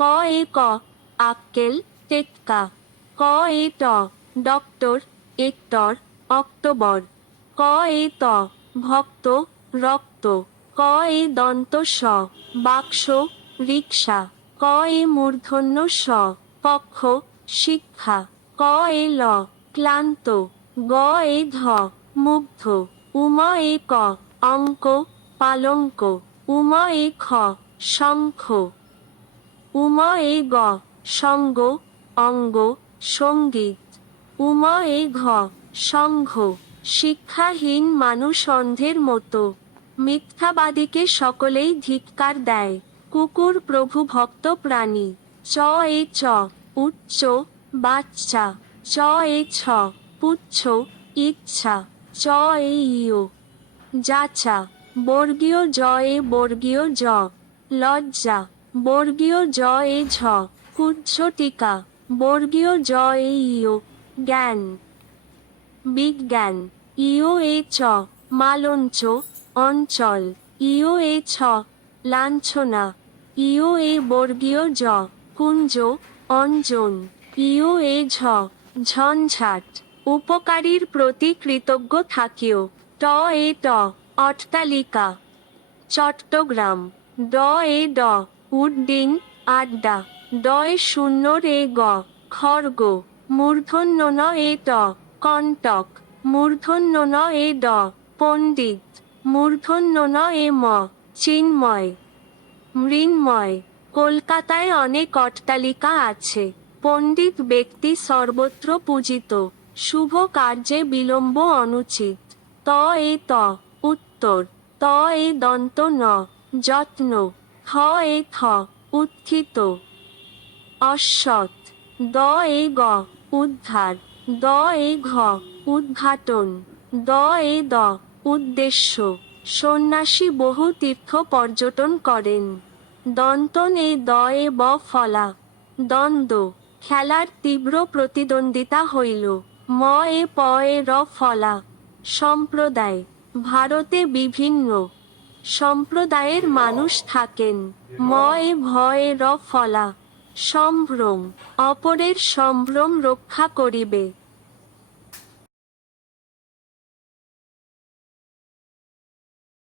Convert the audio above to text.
ক এ ক আক্কেল টেক্কা। ক এ ট ডক্টর একটর অক্টোবর। ক এ ত ভক্ত রক্ত। ক এ দন্ত স বাক্স রিক্সা। ক এ মূর্ধন্য স কক্ষ শিক্ষা। ক এ ল ক্লান্ত। গ এ ধ মুগ্ধ। উম এ ক অঙ্ক পালঙ্ক। উম এ খ শঙ্খ। উম এ গ সঙ্গ অঙ্গ সঙ্গীত। উম এ ঘ সংঘ শিক্ষাহীন মানুষ অন্ধের মতো। মিথ্যাবাদীকে সকলেই ধিক্কার দেয়। কুকুর প্রভু ভক্ত প্রাণী। চ এ চ উচ্চ বাচ্চা। চ এ ছ পুচ্ছ ইচ্ছা। চ এ ইয় যাচা। বর্গীয় জ এ বর্গীয় জ লজ্জা। বর্গীয় জ এ ঝ কুজ্ঝটিকা। বর্গীয় জ এ ইয় জ্ঞান বিজ্ঞান। ইয় এ চ মালঞ্চ অঞ্চল। ইয় এ ছ লাঞ্ছনা। ইয় এ বর্গীয় জ কুঞ্জ অঞ্জন। ইয় এ ঝ ঝঞ্ঝাট। উপকারীর প্রতি কৃতজ্ঞ থাকিও। ট এ ট অট্টালিকা চট্টগ্রাম। ড এ ড উড্ডিন আড্ডা। ড এ শূন্য রে গ খড়গ। মূর্ধন্য ন এ ট কণ্টক। মূর্ধন্য ন এ ড পণ্ডিত। মূর্ধন্য ন এ ম চিন্ময় মৃন্ময়। কলকাতায় অনেক অট্টালিকা আছে। পণ্ডিত ব্যক্তি সর্বত্র পূজিত। শুভ কার্যে বিলম্ব অনুচিত। ত এ ত উত্তর। ত এ দন্ত ন যত্ন। থ এ থ উত্থিত অশ্বত্থ। দ এ গ উদ্ধার। দ এ ঘ উদ্ঘাটন। দ এ দ উদ্দেশ্য। সন্ন্যাসী বহু তীর্থ পর্যটন করেন। দন্তন এ দ এ ব ফলা দ্বন্দ্ব। খেলার তীব্র প্রতিদ্বন্দ্বিতা হইল। ম এ প এ র ফলা সম্প্রদায়। ভারতে বিভিন্ন সম্প্রদায়ের মানুষ থাকেন। ম এ ভ এ র ফলা সম্ভ্রম। অপরের সম্ভ্রম রক্ষা করিবে।